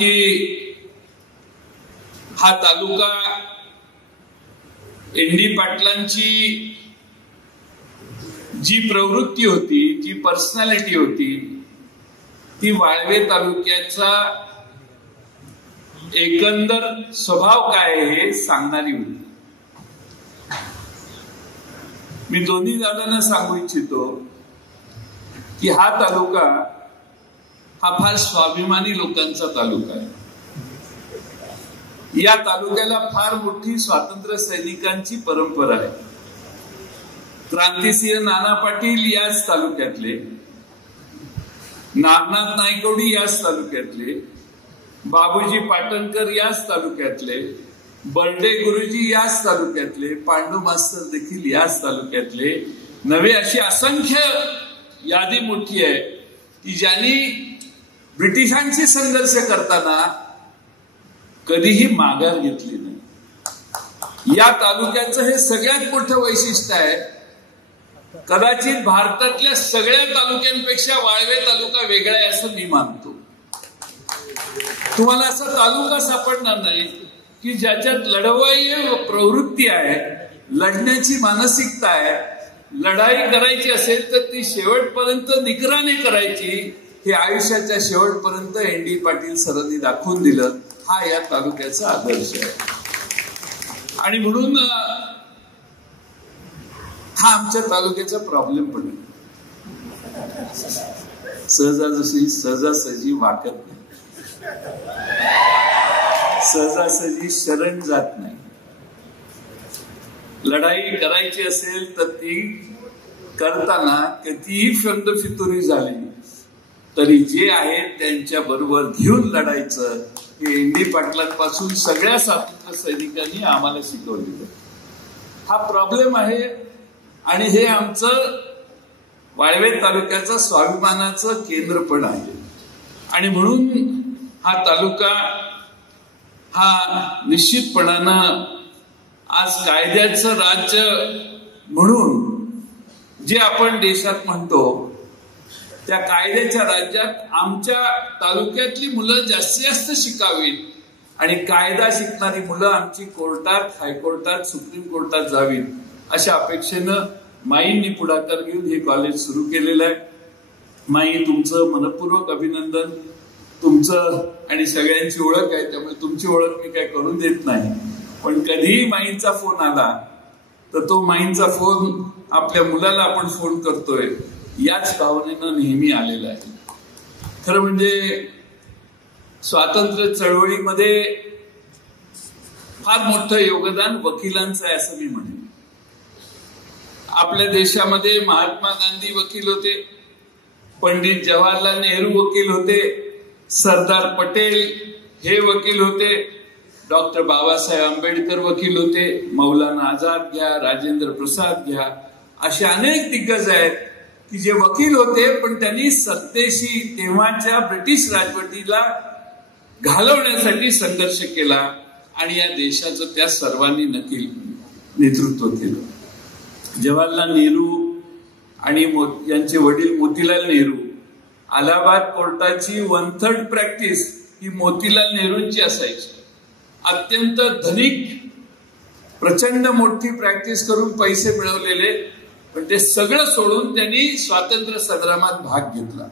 की हा तालुका एनडी पाटलांची जी प्रवृत्ती होती, जी पर्सनॅलिटी होती, ती वाळवे तालुक्याचा एकंदर स्वभाव काय हे सांगणारी होती. मी दोन्ही दादांना सांगू इच्छितो की हा तालुका हा फार स्वाभिमानी लोकांचा तालुका आहे. या तालुक्याला फार मोठी स्वातंत्र्य सैनिकांची परंपरा आहे. क्रांतिसिंह नाना पाटील याच तालुक्यातले, नागनाथ नायकवडी याच तालुक्यातले, बाबूजी पाटणकर याच तालुक्यातले, बर्डे गुरुजी याच तालुक्यातले, पांडू मास्तर देखील याच तालुक्यातले नवे, अशी असंख्य यादी मोठी आहे की ज्यांनी ब्रिटिशांशी संघर्ष करताना कधीही माघार घेतली नाही. या तालुक्याचं हे सगळ्यात मोठं वैशिष्ट्य आहे. कदाचित भारतातल्या सगळ्या तालुक्यांपेक्षा वाळवे तालुका वेगळा आहे असं मी मानतो. तुम्हाला असा तालुका सापडणार नाही की ज्याच्यात लढवाई प्रवृत्ती आहे, लढण्याची मानसिकता आहे. लढाई करायची असेल तर ती शेवटपर्यंत निकराने करायची, हे आयुष्याच्या शेवटपर्यंत एनडी पाटील सरांनी दाखवून दिलं. हा या तालुक्याचा आदर्श आहे. आणि म्हणून हा आमच्या तालुक्याचा प्रॉब्लेम पण आहे. सहजासहजी वाकत नाही, सहजासहजी शरण जात नाही. लढाई करायची असेल तर ती करताना कितीही फितुरी झाली तरी जे आहे त्यांच्या बरोबर घेऊन लढायचं, हे एनडी पाटलांपासून सगळ्या स्वातंत्र्य सैनिकांनी आम्हाला शिकवलेलं. हा प्रॉब्लेम आहे आणि हे आमचं वाळवे तालुक्याचं स्वाभिमानाचं केंद्र पण आहे. आणि म्हणून हा तालुका हा निश्चितपणानं आज कायद्याचं राज्य म्हणून जे आपण देशात म्हणतो, त्या कायद्याच्या राज्यात आमच्या तालुक्यातली मुलं जास्तीत जास्त शिकावीत आणि कायदा शिकणारी मुलं आमची कोर्टात, हायकोर्टात, सुप्रीम कोर्टात जावीत, अशा अपेक्षेनं माईंनी पुढाकार घेऊन हे कॉलेज सुरू केलेलं आहे. माई, तुमचं मनपूर्वक अभिनंदन. तुमचं आणि सगळ्यांची ओळख आहे, त्यामुळे तुमची ओळख मी काय करून देत नाही. पण कधीही माईंचा फोन आला तर तो माईंचा फोन आपल्या मुलाला आपण फोन करतोय याच भावनेनं नेहमी आलेला आहे. खरं म्हणजे स्वातंत्र्य चळवळीमध्ये फार मोठं योगदान वकिलांचं आहे असं मी म्हणेन. आपल्या देशामध्ये महात्मा गांधी वकील होते, पंडित जवाहरलाल नेहरू वकील होते, सरदार पटेल हे वकील होते, डॉक्टर बाबासाहेब आंबेडकर वकील होते, मौलाना आझाद घ्या, राजेंद्र प्रसाद घ्या, असे अनेक दिग्गज आहेत की जे वकील होते पण त्यांनी सत्तेशी, तेव्हाच्या ब्रिटिश राजवटीला घालवण्यासाठी संघर्ष केला आणि या देशाचं त्या सर्वांनी नक्की नेतृत्व केलं. जवाहरलाल नेहरू आणि यांचे वडील मोतीलाल नेहरू, अलाहाबाद कोर्टाची 1/3 प्रॅक्टिस ही मोतीलाल नेहरूंची असायची. अत्यंत धनिक, प्रचंड मोठी प्रॅक्टिस करून पैसे मिळवलेले, पण ते सगळं सोडून त्यांनी स्वातंत्र्य संग्रामात भाग घेतला.